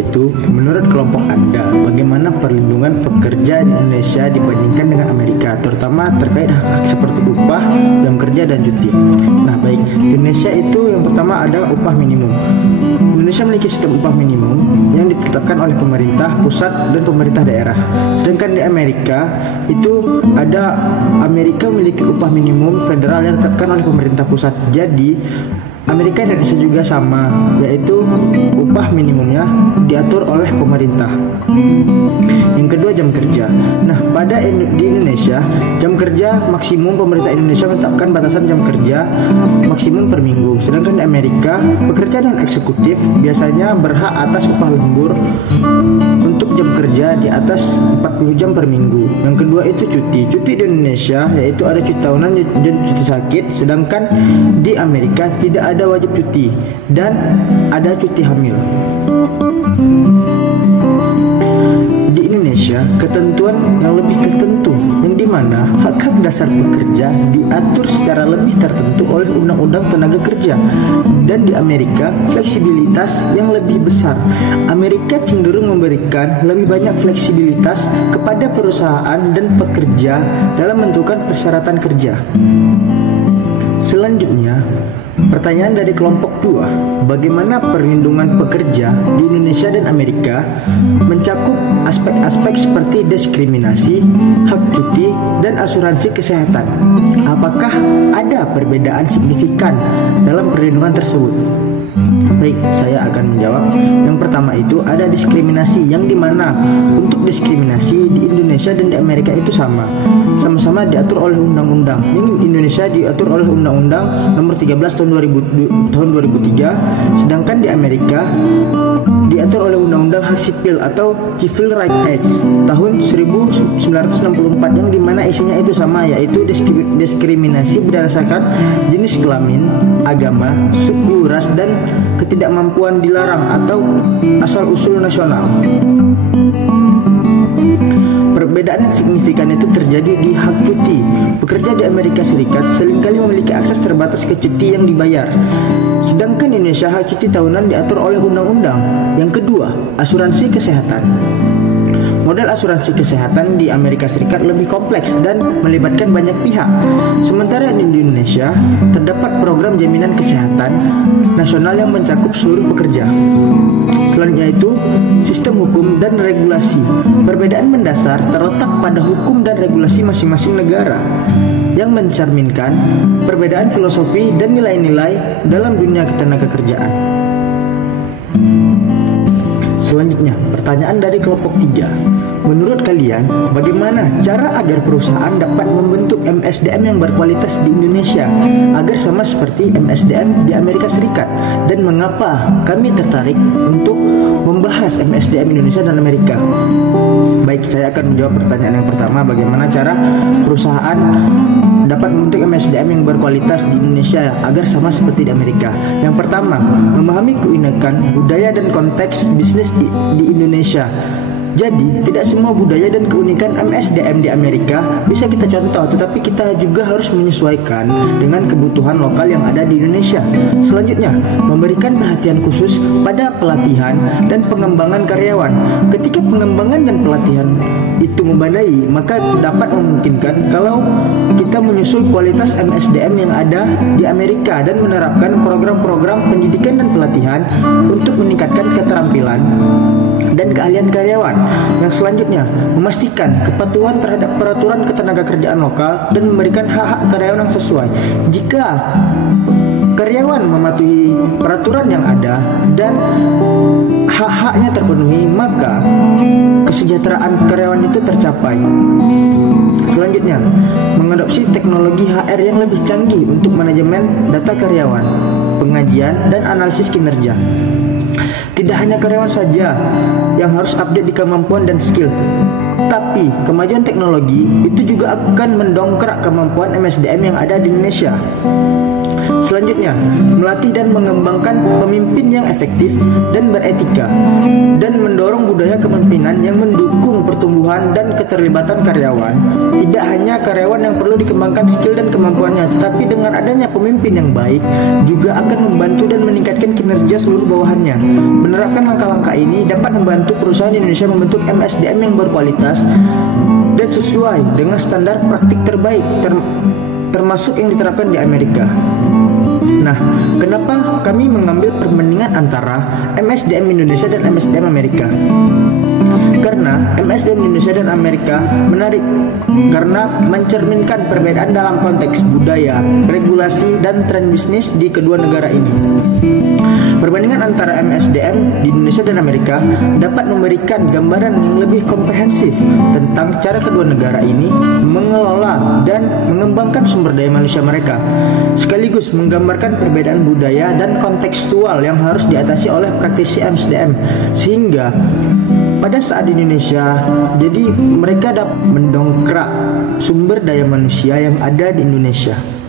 yaitu menurut kelompok Anda, bagaimana perlindungan pekerja di Indonesia dibandingkan dengan Amerika, terutama terkait hak-hak seperti upah, jam kerja, dan cuti. Nah, baik, di Indonesia itu yang pertama ada upah minimum. Indonesia memiliki sistem upah minimum yang ditetapkan oleh pemerintah pusat dan pemerintah daerah. Sedangkan di Amerika itu ada Amerika memiliki upah minimum federal yang ditetapkan oleh pemerintah pusat. Jadi Amerika dan Indonesia juga sama, yaitu upah minimumnya diatur oleh pemerintah. Yang kedua, jam kerja. Nah, di Indonesia, jam kerja maksimum pemerintah Indonesia menetapkan batasan jam kerja maksimum per minggu. Sedangkan di Amerika, pekerja non eksekutif biasanya berhak atas upah lembur untuk jam kerja di atas 40 jam per minggu. Yang kedua itu cuti. Cuti di Indonesia yaitu ada cuti tahunan dan cuti sakit, sedangkan di Amerika tidak ada wajib cuti dan ada cuti hamil. Di Indonesia, ketentuan yang lebih tertentu, yang dimana hak-hak dasar pekerja diatur secara lebih tertentu oleh Undang-Undang Tenaga Kerja. Dan di Amerika, fleksibilitas yang lebih besar. Amerika cenderung memberikan lebih banyak fleksibilitas kepada perusahaan dan pekerja dalam menentukan persyaratan kerja. Selanjutnya, pertanyaan dari kelompok 2, bagaimana perlindungan pekerja di Indonesia dan Amerika mencakup aspek-aspek seperti diskriminasi, hak cuti, dan asuransi kesehatan. Apakah ada perbedaan signifikan dalam perlindungan tersebut? Baik, saya akan menjawab. Yang pertama itu ada diskriminasi, yang dimana untuk diskriminasi di Indonesia dan di Amerika itu sama-sama diatur oleh undang-undang. Yang di Indonesia diatur oleh Undang-Undang Nomor 13 tahun 2003, sedangkan di Amerika diatur oleh Undang-Undang Hak Sipil atau Civil Rights Act tahun 1964, yang dimana isinya itu sama, yaitu diskriminasi berdasarkan jenis kelamin, agama, suku, ras, dan ketidakmampuan dilarang atau asal-usul nasional. Perbedaan yang signifikan itu terjadi di hak cuti. Pekerja di Amerika Serikat seringkali memiliki akses terbatas ke cuti yang dibayar. Sedangkan di Indonesia, hak cuti tahunan diatur oleh undang-undang. Yang kedua, asuransi kesehatan. Model asuransi kesehatan di Amerika Serikat lebih kompleks dan melibatkan banyak pihak. Sementara di Indonesia, terdapat program jaminan kesehatan nasional yang mencakup seluruh pekerja. Selanjutnya itu, sistem hukum dan regulasi. Perbedaan mendasar terletak pada hukum dan regulasi masing-masing negara, yang mencerminkan perbedaan filosofi dan nilai-nilai dalam dunia ketenagakerjaan. Selanjutnya, pertanyaan dari kelompok 3. Menurut kalian, bagaimana cara agar perusahaan dapat membentuk MSDM yang berkualitas di Indonesia agar sama seperti MSDM di Amerika Serikat? Dan mengapa kami tertarik untuk membahas MSDM Indonesia dan Amerika? Baik, saya akan menjawab pertanyaan yang pertama, bagaimana cara perusahaan dapat membentuk MSDM yang berkualitas di Indonesia agar sama seperti di Amerika. Yang pertama, memahami keunikan budaya dan konteks bisnis di Indonesia. Jadi, tidak semua budaya dan keunikan MSDM di Amerika bisa kita contoh, tetapi kita juga harus menyesuaikan dengan kebutuhan lokal yang ada di Indonesia. Selanjutnya, memberikan perhatian khusus pada pelatihan dan pengembangan karyawan. Ketika pengembangan dan pelatihan itu memadai, maka dapat memungkinkan kalau kita menyusul kualitas MSDM yang ada di Amerika dan menerapkan program-program pendidikan dan pelatihan untuk meningkatkan keterampilan dan keahlian karyawan. Yang selanjutnya, memastikan kepatuhan terhadap peraturan ketenagakerjaan lokal dan memberikan hak-hak karyawan yang sesuai. Jika karyawan mematuhi peraturan yang ada dan hak-haknya terpenuhi, maka kesejahteraan karyawan itu tercapai. Selanjutnya, mengadopsi teknologi HR yang lebih canggih untuk manajemen data karyawan, pengajian, dan analisis kinerja. Tidak hanya karyawan saja yang harus update di kemampuan dan skill, tapi kemajuan teknologi itu juga akan mendongkrak kemampuan MSDM yang ada di Indonesia. Selanjutnya, melatih dan mengembangkan pemimpin yang efektif dan beretika, dan mendorong budaya kepemimpinan yang mendukung pertumbuhan pertumbuhan dan keterlibatan karyawan. Tidak hanya karyawan yang perlu dikembangkan skill dan kemampuannya, tetapi dengan adanya pemimpin yang baik juga akan membantu dan meningkatkan kinerja seluruh bawahannya. Menerapkan langkah-langkah ini dapat membantu perusahaan di Indonesia membentuk MSDM yang berkualitas dan sesuai dengan standar praktik terbaik, termasuk yang diterapkan di Amerika. Nah, kenapa kami mengambil perbandingan antara MSDM Indonesia dan MSDM Amerika? Karena MSDM Indonesia dan Amerika menarik karena mencerminkan perbedaan dalam konteks budaya, regulasi, dan tren bisnis di kedua negara ini. Perbandingan antara MSDM di Indonesia dan Amerika dapat memberikan gambaran yang lebih komprehensif tentang cara kedua negara ini mengelola dan mengembangkan sumber daya manusia mereka, sekaligus menggambarkan perbedaan budaya dan kontekstual yang harus diatasi oleh praktisi MSDM, sehingga pada saat di Indonesia, jadi mereka dapat mendongkrak sumber daya manusia yang ada di Indonesia.